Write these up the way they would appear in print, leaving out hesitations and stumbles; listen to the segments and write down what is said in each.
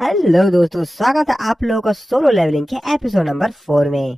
Hello दोस्तों, स्वागत है आप लोगों का सोलो लेवलिंग के एपिसोड नंबर 4 में।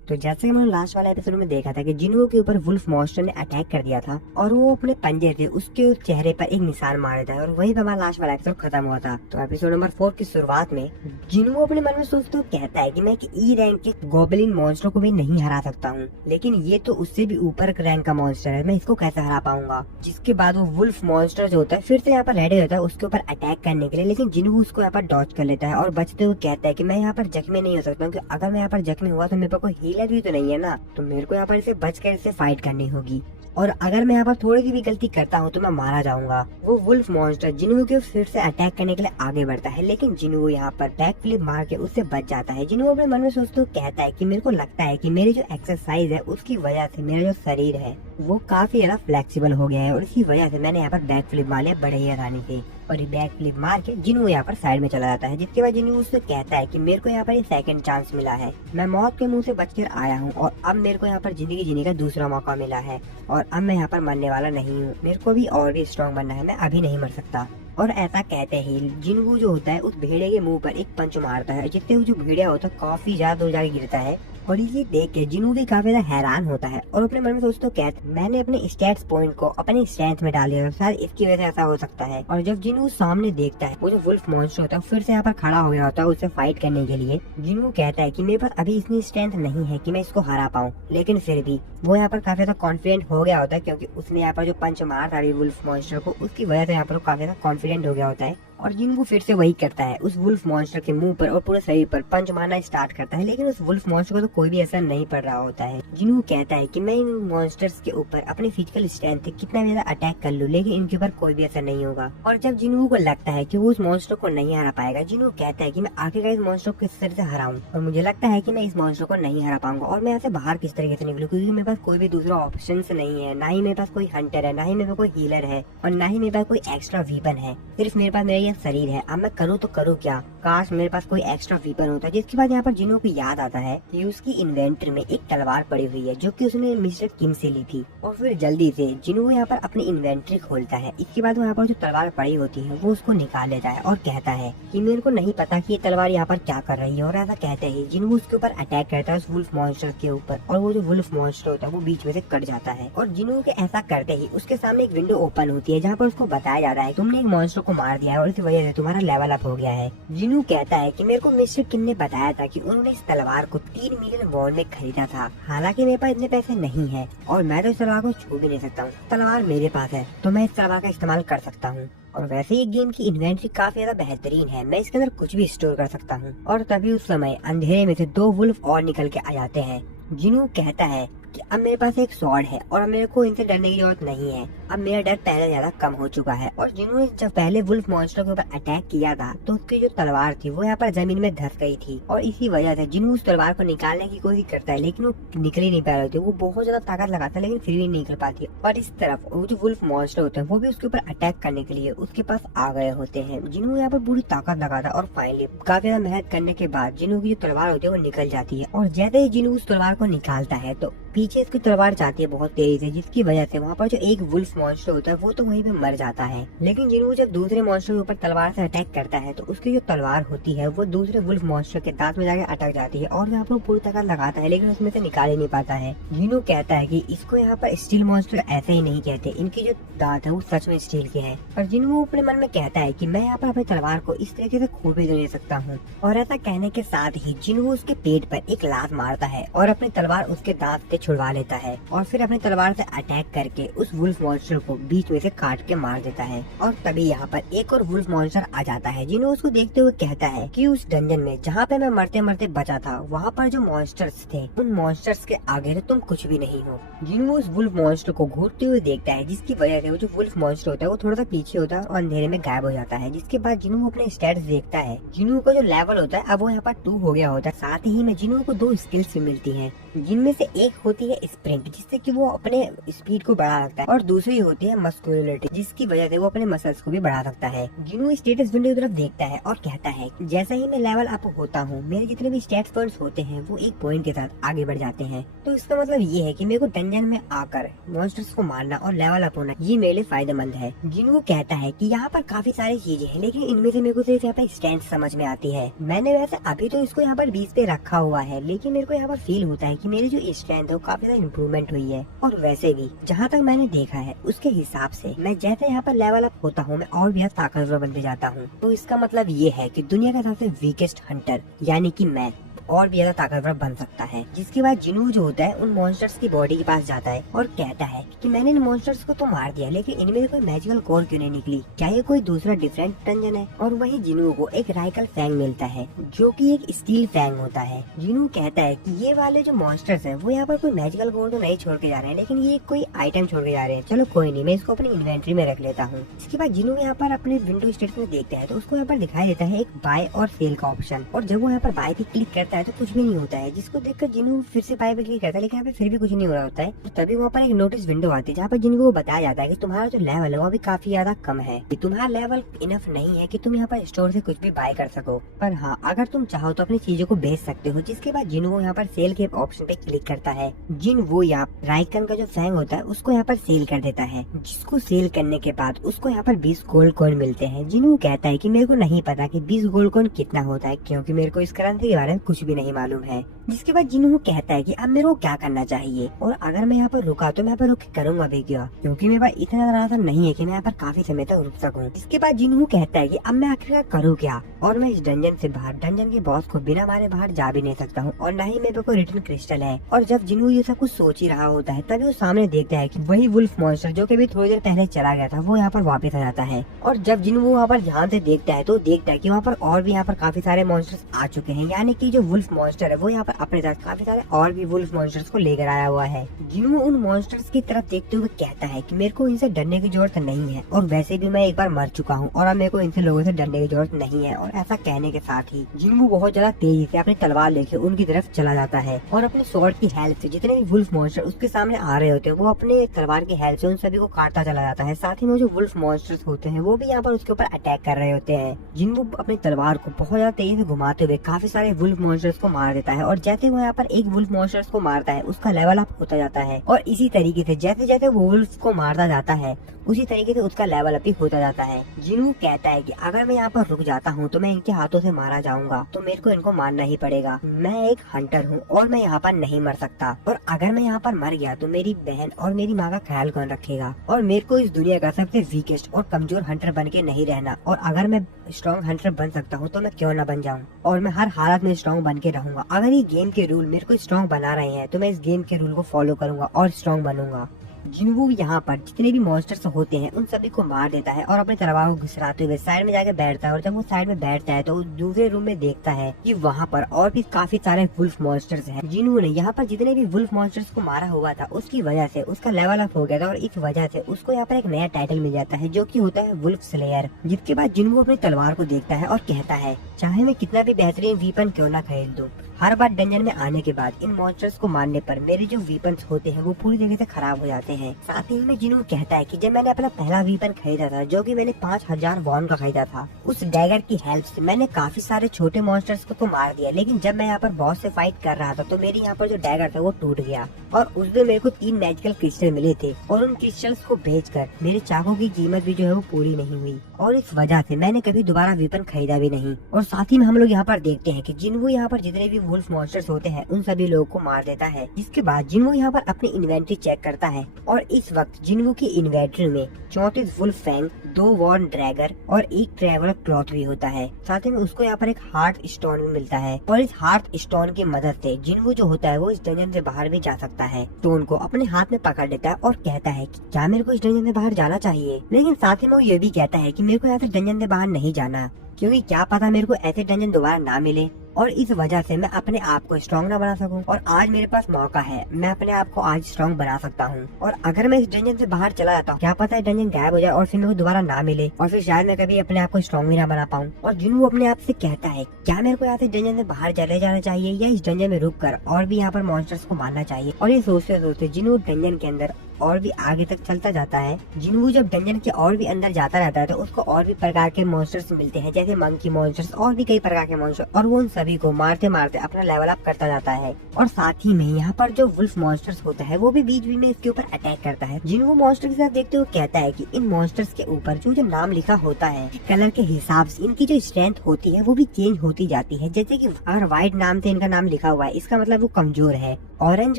तो जैसे कि मैंने लास्ट वाले एपिसोड में देखा था कि जिनुओ के ऊपर वुल्फ मॉन्स्टर ने अटैक कर दिया था और वो अपने पंजे थे उसके चेहरे पर एक निशान मार देता है और वहीं पे हमारा लास्ट वाला एपिसोड खत्म हुआ था। तो एपिसोड नंबर 4 की शुरुआत में जिनुओ अपने मन में सोचते हुए कहता है कि मैं एक ई रैंक के गोबलिन मॉन्स्टर को भी नहीं हरा सकता हूँ, लेकिन ये तो उससे भी ऊपर रैंक का मॉन्स्टर है, मैं इसको कैसे हरा पाऊंगा। जिसके बाद वो वुल्फ मॉन्स्टर जो होता है फिर से यहाँ पर रेडी होता है उसके ऊपर अटैक करने के लिए, लेकिन जिनु उसको यहाँ पर डॉज कर लेता है और बचते हुए कहता है कि मैं यहाँ पर जख्मी नहीं हो सकता हूँ, अगर मैं यहाँ पर जख्मी हुआ तो मेरे पास कोई हीलर भी तो नहीं है ना, तो मेरे को यहाँ पर इसे बचकर इससे फाइट करनी होगी और अगर मैं यहाँ पर थोड़ी सी भी गलती करता हूँ तो मैं मारा जाऊंगा। वो वुल्फ मॉन्स्टर जिनु के फिर से अटैक करने के लिए आगे बढ़ता है, लेकिन जिनु यहाँ पर बैक फ्लिप मार के उससे बच जाता है। जिनु अपने मन में सोचते हुए कहता है कि मेरे को लगता है कि मेरी जो एक्सरसाइज है उसकी वजह से मेरा जो शरीर है वो काफी ज्यादा फ्लेक्सिबल हो गया है और इसी वजह से मैंने यहाँ पर बैक फ्लिप मार लिया बड़े ही आसानी से। और ये बैक फ्लिप मार के जिनु यहाँ पर साइड में चला जाता है, जिसके बाद जिनु उससे कहता है कि मेरे को यहाँ पर सेकंड चांस मिला है, मैं मौत के मुंह से बचकर आया हूँ और अब मेरे को यहाँ पर जिंदगी जीने का दूसरा मौका मिला है और अब मैं यहाँ पर मरने वाला नहीं हूँ, मेरे को भी और भी स्ट्रॉन्ग बनना है, मैं अभी नहीं मर सकता। और ऐसा कहते ही जिनु जो होता है उस भेड़िया के मुंह पर एक पंच मारता है, जिससे वो जो भेड़िया होता है काफी ज्यादा दूर जाके गिरता है और इसे देख के जिनु भी काफी ज्यादा हैरान होता है और अपने मन में सोचता है क्या मैंने अपने स्टैट्स पॉइंट को अपनी स्ट्रेंथ में डाल दिया, शायद इसकी वजह से ऐसा हो सकता है। और जब जिनु सामने देखता है वो जो वुल्फ मॉन्स्टर होता है फिर से यहाँ पर खड़ा हो गया होता है उससे फाइट करने के लिए। जिनु कहता है कि मेरे पास अभी इतनी स्ट्रेंथ नहीं है कि मैं इसको हरा पाऊँ, लेकिन फिर भी वो यहाँ पर काफी ज्यादा कॉन्फिडेंट हो गया होता है क्योंकि उसने यहाँ पर जो पंच मार था वुल्फ मॉन्स्टर को उसकी वजह से यहाँ पर काफी ज्यादा कॉन्फिडेंट हो गया होता है। और जिनु फिर से वही करता है, उस वुल्फ मॉन्स्टर के मुंह पर और पूरे शरीर पर पंच मारना स्टार्ट करता है, लेकिन उस वुल्फ मॉन्स्टर को तो कोई भी असर नहीं पड़ रहा होता है। जिनु कहता है कि मैं इन मॉन्स्टर्स के ऊपर अपनी फिजिकल स्ट्रेंथ से कितना ज्यादा अटैक कर लूं, लेकिन इनके ऊपर कोई भी असर नहीं होगा। और जब जिनु को लगता है कि वो उस मॉन्स्टर को नहीं हरा पाएगा, जिनु कहता है कि मैं आखिरकार इस मॉन्स्टर को किस तरह से हराऊं और मुझे लगता है कि मैं इस मॉन्स्टर को नहीं हरा पाऊंगा और मैं यहाँ से बाहर किस तरीके से निकलूं, क्योंकि मेरे पास कोई भी दूसरा ऑप्शन नहीं है, ना ही मेरे पास कोई हंटर है, ना ही मेरे पास कोई हीलर है और ना ही मेरे पास कोई एक्स्ट्रा वीपन है, सिर्फ मेरे पास मेरा यह शरीर है। अब मैं करूँ तो करूँ क्या, काश मेरे पास कोई एक्स्ट्रा वीपन होता। जिसके बाद यहाँ पर जिनु को याद आता है कि उसकी इन्वेंटरी में एक तलवार पड़ी हुई है जो कि उसने मिस्टर किम से ली थी और फिर जल्दी से जिनु यहाँ पर अपनी इन्वेंटरी खोलता है। इसके बाद वो यहाँ पर जो तलवार पड़ी होती है वो उसको निकाल लेता है और कहता है कि मेरे को नहीं पता कि ये तलवार यहाँ पर क्या कर रही है। और ऐसा कहते ही जिनु उसके ऊपर अटैक करता है उस वुल्फ मॉन्स्टर के ऊपर और वो जो वुल्फ मॉन्स्टर होता है वो बीच में से कट जाता है और जिनु के ऐसा करते ही उसके सामने एक विंडो ओपन होती है जहाँ पर उसको बताया जाता है तुमने एक मॉन्स्टर को मार दिया है और इसी वजह से तुम्हारा लेवल अप हो गया है। जिनु कहता है कि मेरे को मिस्टर किम ने बताया था कि उन्होंने इस तलवार को 3 मिलियन वॉन में खरीदा था, हालांकि मेरे पास इतने पैसे नहीं है और मैं तो इस तलवार को छू भी नहीं सकता हूँ, तलवार मेरे पास है तो मैं इस तलवार का इस्तेमाल कर सकता हूँ। और वैसे ही गेम की इन्वेंटरी काफी ज्यादा बेहतरीन है, मैं इसके अंदर कुछ भी स्टोर कर सकता हूँ। और तभी उस समय अंधेरे में से 2 वुल्फ और निकल के आ जाते हैं। जिनु कहता है कि अब मेरे पास एक स्वॉर्ड है और मेरे को इनसे डरने की जरूरत नहीं है, अब मेरा डर पहले ज्यादा कम हो चुका है। और जिनु ने जब पहले वुल्फ मॉन्स्टर के ऊपर अटैक किया था तो उसकी जो तलवार थी वो यहाँ पर जमीन में धंस गई थी और इसी वजह से जिनु उस तलवार को निकालने की कोशिश करता है, लेकिन वो निकल ही नहीं पा रहे थे, वो बहुत ज्यादा ताकत लगाता है लेकिन फिर भी नहीं निकल पाती। और इस तरफ वो जो वुल्फ मॉन्स्टर होते हैं वो भी उसके ऊपर अटैक करने के लिए उसके पास आ गए होते हैं। जिनु यहाँ पर पूरी ताकत लगाता और फाइनली काफी ज्यादा मेहनत करने के बाद जिनु की जो तलवार होती है वो निकल जाती है और जैसे ही जिनु उस तलवार को निकालता है तो पीछे इसकी तलवार जाती है बहुत तेजी से, जिसकी वजह से वहाँ पर जो एक वुल्फ मॉन्स्टर होता है वो तो वहीं पे मर जाता है। लेकिन जिनु जब दूसरे मॉन्स्टर के ऊपर तलवार से अटैक करता है तो उसकी जो तलवार होती है वो दूसरे वुल्फ मॉन्स्टर के दांत में जाके अटक जाती है और यहाँ पर पूरी ताकत लगाता है लेकिन उसमें से निकाल ही नहीं पाता है। जिनु कहता है कि इसको यहाँ पर स्टील मॉन्स्टर ऐसे ही नहीं कहते, इनके जो दांत है वो सच में स्टील के हैं। और जिनु अपने मन में कहता है कि मैं यहाँ पर अपनी तलवार को इस तरीके से खो भी ले सकता हूँ। और ऐसा कहने के साथ ही जिनु उसके पेट पर एक लात मारता है और अपनी तलवार उसके दांत से छुड़वा लेता है और फिर अपनी तलवार से अटैक करके उस वुल्फ मॉन्स्टर को बीच में से काट के मार देता है। और तभी यहाँ पर एक और वुल्फ मॉन्स्टर आ जाता है। जिनु उसको देखते हुए कहता है कि उस डंजन में जहाँ पे मैं मरते मरते बचा था वहाँ पर जो मॉन्स्टर्स थे उन मॉन्स्टर्स के आगे तो तुम कुछ भी नहीं हो। जिनु उस वुल्फ मॉन्स्टर को घूरते हुए देखता है, जिसकी वजह से वो जो वुल्फ मॉन्स्टर होता है वो थोड़ा सा पीछे होता है और अंधेरे में गायब हो जाता है। जिसके बाद जिनु अपने स्टैट्स देखता है, जिनु का जो लेवल होता है अब वो यहाँ पर 2 हो गया होता है। साथ ही में जिनु को 2 स्किल्स भी मिलती है, जिनमें से एक होती है स्प्रिंट, जिससे कि वो अपने स्पीड को बढ़ा सकता है, और दूसरी होती है मस्कुलिनिटी, जिसकी वजह से वो अपने मसल्स को भी बढ़ा सकता है। जिन्हों स्टेटस विंडो की तरफ देखता है और कहता है जैसा ही मैं लेवल अप होता हूँ, मेरे जितने भी स्टेट्स पॉइंट्स होते हैं वो एक पॉइंट के साथ आगे बढ़ जाते हैं। तो इसका मतलब ये है कि मेरे को डंजन में आकर मॉन्स्टर्स को मारना और लेवल अप होना ये मेरे लिए फायदेमंद है। जिन्हों कहता है कि यहाँ पर काफी सारी चीजें हैं, लेकिन इनमें से मेरे को सिर्फ यहाँ पर स्ट्रेंथ समझ में आती है। मैंने वैसे अभी तो इसको यहाँ पर 20 पे रखा हुआ है, लेकिन मेरे को यहाँ पर फील होता है कि मेरी जो स्ट्रेंथ है वो काफी ज्यादा इम्प्रूवमेंट हुई है। और वैसे भी जहाँ तक मैंने देखा है उसके हिसाब से मैं जैसे यहाँ पर लेवल अप होता हूँ मैं और भी ताकतवर बनते जाता हूँ। तो इसका मतलब ये है कि दुनिया का सबसे वीकेस्ट हंटर यानी कि मैं और भी ज्यादा ताकतवर बन सकता है। जिसके बाद जिनू जो होता है उन मॉन्स्टर्स की बॉडी के पास जाता है और कहता है कि मैंने इन मॉन्स्टर्स को तो मार दिया, लेकिन इनमें से कोई मैजिकल कोर क्यों नहीं निकली, क्या ये कोई दूसरा डिफरेंट डंजन है। और वही जिनू को एक राइकल फैंग मिलता है जो कि एक स्टील फैंग होता है। जिनू कहता है कि ये वाले जो मॉन्स्टर्स है वो यहाँ पर कोई मैजिकल कोर तो नहीं छोड़ के जा रहे हैं, लेकिन ये कोई आइटम छोड़ के जा रहे हैं। चलो कोई नहीं, मैं इसको अपनी इन्वेंट्री में रख लेता हूँ। इसके बाद जिनू यहाँ पर अपने विंडो स्टेट में देखता है तो उसको यहाँ पर दिखाई देता है एक बाय और सेल का ऑप्शन, और जब वो यहाँ पर बाय पे क्लिक करता है तो कुछ भी नहीं होता है, जिसको देखकर जिनू फिर से बाय पे क्लिक करता है, लेकिन यहाँ पे फिर भी कुछ नहीं हो रहा होता है। तो तभी वहाँ पर एक नोटिस विंडो आती है जहाँ पर जिनको वो बताया जाता है कि तुम्हारा जो लेवल है वो अभी काफी ज्यादा कम है, कि तुम्हारा लेवल इनफ नहीं है कि तुम यहाँ पर स्टोर से कुछ भी बाय कर सको, पर हाँ अगर तुम चाहो तो अपनी चीजों को बेच सकते हो। जिसके बाद जिन वो यहाँ पर सेल के ऑप्शन पे क्लिक करता है, जिन वो यहाँ राइकन का जो फैंग होता है उसको यहाँ पर सेल कर देता है, जिसको सेल करने के बाद उसको यहाँ पर 20 गोल्ड कॉइन मिलते हैं। जिन कहता है कि मेरे को नहीं पता कि 20 गोल्ड कॉइन कितना होता है, क्योंकि मेरे को इस करेंसी के बारे में कुछ भी नहीं मालूम है। जिसके बाद जिन्हों कहता है कि अब मेरे को क्या करना चाहिए, और अगर मैं यहाँ पर रुका तो मैं यहाँ पर रुक के करूंगा भी क्या, क्योंकि मेरे पास इतना ज्यादा राशन नहीं है कि मैं यहाँ पर काफी समय तक रुक सकूं। इसके बाद जिन्हों कहता है कि अब मैं आखिरकार करूँ क्या, और मैं इस डंजन से बाहर डंजन के बॉस को बिना मारे बाहर जा भी नहीं सकता हूँ, और न ही मेरे को रिटर्न क्रिस्टल है। और जब जिन्हों ये सब कुछ सोच ही रहा होता है तभी वो सामने देखता है कि वही वुल्फ मॉन्स्टर जो कि अभी थोड़ी देर पहले चला गया था वो यहाँ पर वापस आ जाता है। और जब जिन्हों वहाँ पर ध्यान से देखता है तो देखता है कि वहाँ पर और भी यहाँ पर काफी सारे मॉन्स्टर्स आ चुके हैं, यानी कि जो वुल्फ मॉन्स्टर है वो यहाँ पर अपने साथ काफी सारे और भी वुल्फ मॉन्स्टर्स को लेकर आया हुआ है। जिन्हों उन मॉन्स्टर्स की तरफ देखते हुए कहता है कि मेरे को इनसे डरने की जरूरत नहीं है, और वैसे भी मैं एक बार मर चुका हूँ और अब मेरे को इनसे लोगों से डरने की जरूरत नहीं है। और ऐसा कहने के साथ ही जिन्हों बहुत ज्यादा तेजी से अपनी तलवार लेके उनकी तरफ चला जाता है, और अपने स्वॉर्ड की हेल्प से जितने भी वुल्फ मॉन्स्टर उसके सामने आ रहे होते हैं वो अपने तलवार की हेल्प से उन सभी को काटता चला जाता है। साथ ही में जो वुल्फ मॉन्स्टर्स होते हैं वो भी यहाँ पर उसके ऊपर अटैक कर रहे होते हैं। जिन्हों अपनी तलवार को बहुत ज्यादा तेजी से घुमाते हुए काफी सारे वुल्फ मॉन्स्टर्स को मार देता है, और जैसे वो यहाँ पर एक वुल्फ मॉन्स्टर्स को मारता है उसका लेवल अप होता जाता है, और इसी तरीके से जैसे जैसे वो वुल्फ को मारता जाता है उसी तरीके से उसका लेवल अप ही होता जाता है। जिन्हों कहता है कि अगर मैं यहाँ पर रुक जाता हूँ तो मैं इनके हाथों से मारा जाऊंगा, तो मेरे को इनको मारना ही पड़ेगा। मैं एक हंटर हूँ और मैं यहाँ पर नहीं मर सकता, और अगर मैं यहाँ पर मर गया तो मेरी बहन और मेरी माँ का ख्याल कौन रखेगा, और मेरे को इस दुनिया का सबसे वीकेस्ट और कमजोर हंटर बन के नहीं रहना। और अगर मैं स्ट्रॉन्ग हंटर बन सकता हूँ तो मैं क्यों ना बन जाऊँ, और मैं हर हालत में स्ट्रॉन्ग बन के रहूंगा। अगर ये गेम के रूल मेरे को स्ट्रॉन्ग बना रहे हैं तो मैं इस गेम के रूल को फॉलो करूंगा और स्ट्रॉन्ग बनूंगा। जिन्हों यहाँ पर जितने भी मॉन्स्टर्स होते हैं उन सभी को मार देता है और अपने तलवार को घुसराते हुए साइड में जाके बैठता है। और जब वो साइड में बैठता है तो वो दूसरे रूम में देखता है कि वहाँ पर और भी काफी सारे वुल्फ मॉन्स्टर्स हैं। जिन्होंने यहाँ पर जितने भी वुल्फ मॉन्स्टर्स को मारा हुआ था उसकी वजह से उसका लेवल अप हो गया था, और इस वजह से उसको यहाँ पर एक नया टाइटल मिल जाता है जो की होता है वुल्फ स्लेयर। जिसके बाद जिन्हों अपनी तलवार को देखता है और कहता है चाहे मैं कितना भी बेहतरीन वीपन क्यों न खरीद दूं, हर बार डंजन में आने के बाद इन मॉन्स्टर्स को मारने पर मेरे जो वीपन्स होते हैं वो पूरी तरीके से खराब हो जाते हैं। साथ ही में जिन्हों कहता है कि जब मैंने अपना पहला वीपन खरीदा था जो कि मैंने 5000 वॉन का खरीदा था, उस डैगर की हेल्प से मैंने काफी सारे छोटे मॉन्स्टर्स को तो मार दिया, लेकिन जब मैं यहाँ पर बॉस से फाइट कर रहा था तो मेरी यहाँ पर जो डैगर था वो टूट गया, और उस दिन मेरे को 3 मैजिकल क्रिस्टल मिले थे, और उन क्रिस्टल्स को बेचकर मेरे चाकू की कीमत भी जो है वो पूरी नहीं हुई, और इस वजह से मैंने कभी दोबारा वीपन खरीदा भी नहीं। और साथ ही में हम लोग यहाँ पर देखते हैं कि जिन्हों यहाँ पर जितने भी वुल्फ मॉन्स्टर्स होते हैं उन सभी लोगों को मार देता है। जिसके बाद जिन्हों यहाँ पर अपनी इन्वेंट्री चेक करता है, और इस वक्त जिन्हों की इन्वेंट्री में 34 वुल्फ फैंग, 2 वॉर्न ड्रैगर और 1 ट्रेवलर क्लॉथ भी होता है। साथ ही में उसको यहाँ पर एक हार्ट स्टोन भी मिलता है, और इस हार्ट स्टोन की मदद से जिन्हों जो होता है वो इस डंजन से बाहर भी जा सकता है। स्टोन को अपने हाथ में पकड़ लेता है और कहता है कि क्या मेरे को इस डंजन से बाहर जाना चाहिए, लेकिन साथ ही में वो ये भी कहता है कि मेरे को यहाँ से डंजन से बाहर नहीं जाना, क्योंकि क्या पता मेरे को ऐसे डंजन दोबारा ना मिले, और इस वजह से मैं अपने आप को स्ट्रॉन्ग ना बना सकूं। और आज मेरे पास मौका है, मैं अपने आप को आज स्ट्रॉन्ग बना सकता हूँ। और अगर मैं इस डंजन से बाहर चला जाता हूँ, क्या पता है डंजन गायब हो जाए और फिर मेरे को दोबारा ना मिले और फिर शायद मैं कभी अपने आप को स्ट्रॉन्ग भी ना बना पाऊँ। और जिन्हों अपने आप से कहता है क्या मेरे को यहाँ से डंजन से बाहर चले जाना चाहिए या इस डंजन में रुक कर और भी यहाँ पर मॉन्स्टर्स को मारना चाहिए। और ये सोचते सोचते जिन्हों डंजन के अंदर और भी आगे तक चलता जाता है। जिन्हों जब डंजन के और भी अंदर जाता रहता है तो उसको और भी प्रकार के मॉन्स्टर्स मिलते हैं, जैसे मंकी मॉन्स्टर्स और भी कई प्रकार के मॉन्स्टर, और वो उन सभी को मारते मारते अपना लेवल अप करता जाता है। और साथ ही में यहाँ पर जो वुल्फ मॉन्स्टर्स होता है वो भी बीच बीच में इसके ऊपर अटैक करता है। जिन्हों मॉन्स्टर के साथ देखते हुए कहता है कि इन मॉन्स्टर्स के ऊपर जो नाम लिखा होता है कलर के हिसाब से इनकी जो स्ट्रेंथ होती है वो भी चेंज होती जाती है। जैसे कि अगर व्हाइट नाम से इनका नाम लिखा हुआ है, इसका मतलब वो कमजोर है, ऑरेंज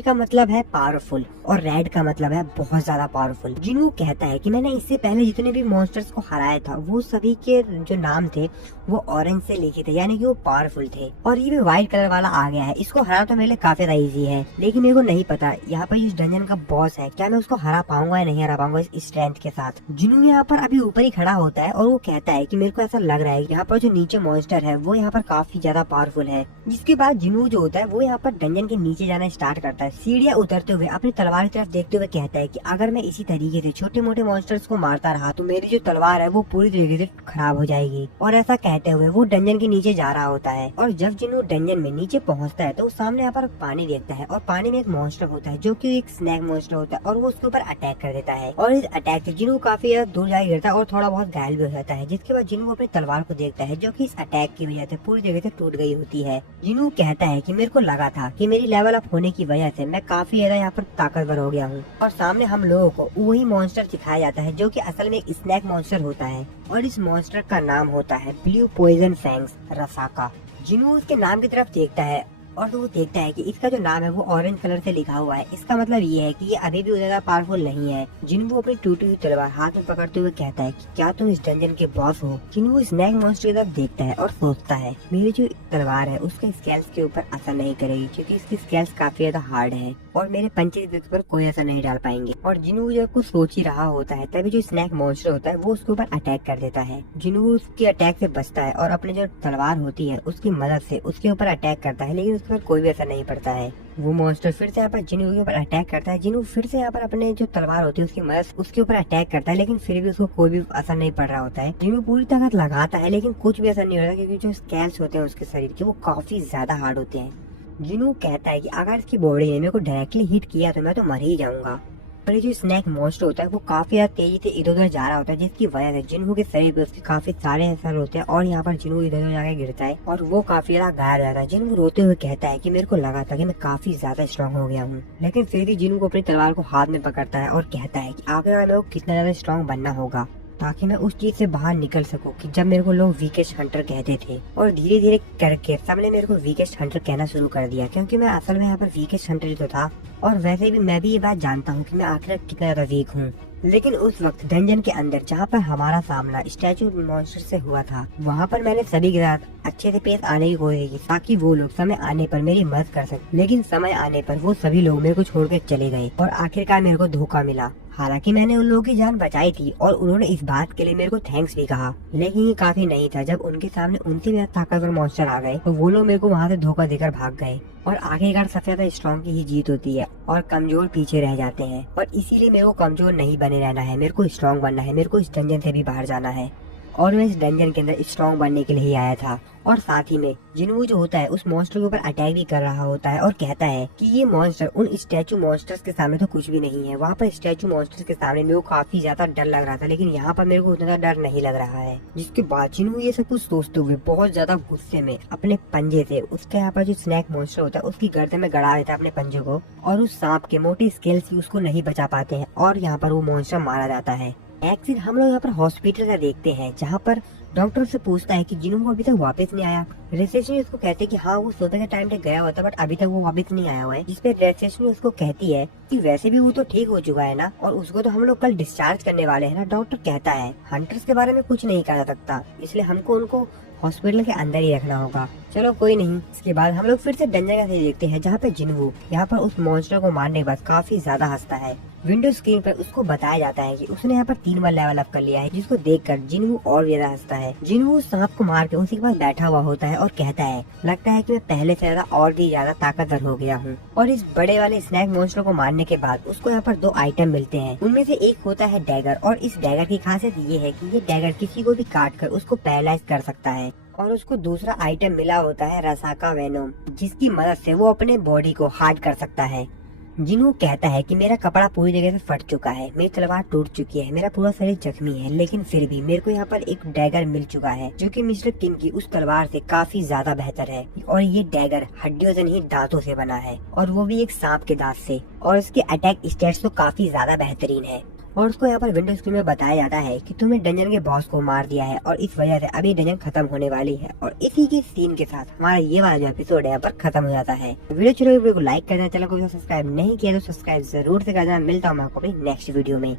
का मतलब है पावरफुल और रेड का मतलब है बहुत ज्यादा पावरफुल। जिन्हों कहता है कि मैंने इससे पहले जितने भी मॉन्स्टर्स को हराया था वो सभी के जो नाम थे वो ऑरेंज से लिखे थे, यानी कि वो पावरफुल थे। और ये भी व्हाइट कलर वाला आ गया है, इसको हराना तो मेरे लिए काफी ज्यादा इजी है, लेकिन मेरे को नहीं पता यहाँ पर इस डंजन का बॉस है, क्या मैं उसको हरा पाऊंगा या नहीं हरा पाऊंगा इस स्ट्रेंथ के साथ। जिन्हों यहाँ पर अभी ऊपर ही खड़ा होता है और वो कहता है कि मेरे को ऐसा लग रहा है यहाँ पर जो नीचे मॉन्स्टर है वो यहाँ पर काफी ज्यादा पावरफुल है। जिसके बाद जिन्हों जो होता है वो यहाँ पर डंजन के नीचे जाना स्टार्ट करता है, सीढ़ियाँ उतरते हुए अपनी तलवार की तरफ देखते हुए कहता है कि अगर मैं इसी तरीके से छोटे मोटे मॉन्स्टर्स को मारता रहा तो मेरी जो तलवार है वो पूरी तरीके से खराब हो जाएगी। और ऐसा कहते हुए वो डंजन के नीचे जा रहा होता है। और जब जिन्हों डंजन में नीचे पहुंचता है तो सामने यहाँ पर पानी देखता है और पानी में एक मॉन्स्टर होता है जो कि एक स्नैक मॉन्स्टर होता है और वो उसके ऊपर अटैक कर देता है। और इस अटैक से जिन्हों काफी ज्यादा दूर जाके गिरता है और थोड़ा बहुत घायल भी हो जाता है। जिसके बाद जिन्हों अपनी तलवार को देखता है जो कि इस अटैक की वजह से पूरी जगह से टूट गई होती है। जिन्हों कहता है कि मेरे को लगा था कि मेरी लेवल अप होने की वजह से मैं काफी ज्यादा यहाँ पर ताकतवर हो गया हूँ। और सामने हम लोगों को वही मॉन्स्टर दिखाया जाता है जो कि असल में एक स्नैक मॉन्स्टर होता है और इस मॉन्स्टर का नाम होता है ब्लू पॉइजन फैंग्स रसाका। जिन्हों उसके नाम की तरफ देखता है और तो वो देखता है कि इसका जो नाम है वो ऑरेंज कलर से लिखा हुआ है, इसका मतलब ये है कि ये अभी भी ज्यादा पावरफुल नहीं है। जिन्हों अपनी टूटी हुई तलवार हाथ में पकड़ते हुए कहता है कि क्या तुम इस डंजन के बॉस हो। जिन्हों स्नैक मॉन्स्टर की तरफ देखता है और सोचता है मेरी जो तलवार है उसके स्केल्स के ऊपर असर नहीं करेगी क्योंकि इसकी स्केल्स काफी ज्यादा हार्ड है और मेरे पंचे के ऊपर कोई असर नहीं डाल पाएंगे। और जिन्हों जब कुछ सोच ही रहा होता है तभी जो स्नैक मॉन्स्टर होता है वो उसके ऊपर अटैक कर देता है। जिन्हों उसके अटैक से बचता है और अपनी जो तलवार होती है उसकी मदद से उसके ऊपर अटैक करता है, लेकिन उसके ऊपर कोई भी असर नहीं पड़ता है। वो मॉन्स्टर फिर से यहाँ पर जिन्हों के ऊपर अटैक करता है। जिन्हों फिर से यहाँ पर अपने जो तलवार होती है उसकी मदद उसके ऊपर अटैक करता है, लेकिन फिर भी उसको कोई भी असर नहीं पड़ रहा होता है। जिन्हों पूरी ताकत लगाता है लेकिन कुछ भी असर नहीं होता क्योंकि जो स्केल्स होते हैं उसके शरीर के वो काफी ज्यादा हार्ड होते हैं। जिन्हों कहता है कि अगर इसकी बॉडी ने मेरे को डायरेक्टली हिट किया तो मैं तो मर ही जाऊंगा। पर ये जो स्नैक मॉन्स्टर होता है वो काफी ज्यादा तेजी से इधर उधर जा रहा होता है, जिसकी वजह से जिन्हों के शरीर पे उसके काफी सारे असर होते हैं और यहाँ पर जिन्हों इधर उधर जाके गिरता है और वो काफी ज्यादा घायल हो जाता है। जिन्हों रोते हुए कहता है कि मेरे को लगा था कि मैं काफी ज्यादा स्ट्रॉन्ग हो गया हूँ, लेकिन फिर भी जिन्हों को अपनी तलवार को हाथ में पकड़ता है और कहता है कि आगे मेरे को कितना ज्यादा स्ट्रॉन्ग बनना होगा ताकि मैं उस चीज से बाहर निकल सकूं कि जब मेरे को लोग वीकेस्ट हंटर कहते थे। और धीरे धीरे करके सबने मेरे को वीकेस्ट हंटर कहना शुरू कर दिया क्योंकि मैं असल में यहाँ पर वीकेस्ट हंटर ही तो था। और वैसे भी मैं भी ये बात जानता हूँ कि मैं आखिर कितना ज्यादा वीक हूँ। लेकिन उस वक्त डंजन के अंदर जहाँ पर हमारा सामना स्टैचू मॉन्स्टर से हुआ था वहाँ पर मैंने सभी के साथ अच्छे से पेश आने की कोशिश की ताकि वो लोग समय आने पर मेरी मदद कर सके, लेकिन समय आने पर वो सभी लोग मेरे को छोड़कर चले गए और आखिरकार मेरे को धोखा मिला। हालांकि मैंने उन लोगों की जान बचाई थी और उन्होंने इस बात के लिए मेरे को थैंक्स भी कहा, लेकिन ये काफी नहीं था। जब उनके सामने उनसे भी ताकतवर मॉन्स्टर आ गए तो वो लोग मेरे को वहाँ से धोखा देकर भाग गए और आखिरकार सबसे ज्यादा स्ट्रॉन्ग की ही जीत होती है और कमजोर पीछे रह जाते हैं। और इसीलिए मेरे को कमजोर नहीं बने रहना है, मेरे को स्ट्रॉन्ग बनना है, मेरे को इस डंजन से भी बाहर जाना है और मैं इस डंजन के अंदर स्ट्रॉन्ग बनने के लिए ही आया था। और साथ ही में जिन्हों जो होता है उस मॉन्स्टर के ऊपर अटैक भी कर रहा होता है और कहता है कि ये मॉन्स्टर उन स्टैचू मॉन्स्टर्स के सामने तो कुछ भी नहीं है। वहाँ पर स्टैचू मॉन्स्टर्स के सामने मेरे को काफी ज्यादा डर लग रहा था, लेकिन यहाँ पर मेरे को उतना डर नहीं लग रहा है। जिसके बाद जिन्हों ये सब कुछ सोचते हुए बहुत ज्यादा गुस्से में अपने पंजे से उसके यहाँ पर जो स्नैक मॉन्स्टर होता है उसकी गर्दन में गड़ा देता है अपने पंजे को और उस सांप के मोटे स्केल से उसको नहीं बचा पाते हैं और यहाँ पर वो मॉन्स्टर मारा जाता है। एक फिर हम लोग यहाँ पर हॉस्पिटल का देखते हैं जहाँ पर डॉक्टर से पूछता है कि जिन्हों अभी तक वापस नहीं आया। रिसेप्शनिस्ट उसको कहते हैं कि हाँ वो सुबह के टाइम पे गया हुआ था बट अभी तक वो वापस नहीं आया हुआ है। जिसपे रिसेप्शनिस्ट उसको कहती है कि वैसे भी वो तो ठीक हो चुका है ना और उसको तो हम लोग कल डिस्चार्ज करने वाले हैं ना। डॉक्टर कहता है हंटर्स के बारे में कुछ नहीं कहा जा सकता, इसलिए हमको उनको हॉस्पिटल के अंदर ही रखना होगा। चलो कोई नहीं। इसके बाद हम लोग फिर से डंजन का सीन देखते हैं, जहाँ पे जिनवू यहाँ पर उस मॉन्स्टर को मारने के बाद काफी ज्यादा हंसता है। विंडो स्क्रीन पर उसको बताया जाता है कि उसने यहाँ पर 3 बार लेवल अप कर लिया है, जिसको देखकर जिनवू और ज्यादा हंसता है। जिनवू सांप को मार के उसी के पास बैठा हुआ होता है और कहता है, लगता है कि मैं पहले से ज्यादा और भी ज्यादा ताकतवर हो गया हूँ। और इस बड़े वाले स्नैक मॉन्स्टर को मारने के बाद उसको यहाँ पर 2 आइटम मिलते हैं। उनमें से एक होता है डैगर, और इस डैगर की खासियत ये है कि ये डैगर किसी को भी काट कर उसको पैरालाइज कर सकता है। और उसको दूसरा आइटम मिला होता है रसाका वेनोम, जिसकी मदद से वो अपने बॉडी को हार्ड कर सकता है। जिनू कहता है कि मेरा कपड़ा पूरी जगह से फट चुका है, मेरी तलवार टूट चुकी है, मेरा पूरा शरीर जख्मी है, लेकिन फिर भी मेरे को यहाँ पर एक डैगर मिल चुका है, जो कि मिस्टर किंग की उस तलवार से काफी ज्यादा बेहतर है। और ये डैगर हड्डियों से नहीं दांतों से बना है, और वो भी एक सांप के दांत से। और इसके अटैक स्टेट्स तो काफी ज्यादा बेहतरीन है। और उसको यहाँ पर विंडो स्क्रीन में बताया जाता है कि तुमने डंजन के बॉस को मार दिया है, और इस वजह से अभी डंजन खत्म होने वाली है। और इसी के सीन के साथ हमारा ये वाला जो एपिसोड है यहाँ पर खत्म हो जाता है। वीडियो को लाइक कर देना, चैनल को सब्सक्राइब नहीं किया तो सब्सक्राइब जरूर से कर देना। मिलता हूँ मैं आपको अपनी नेक्स्ट वीडियो में।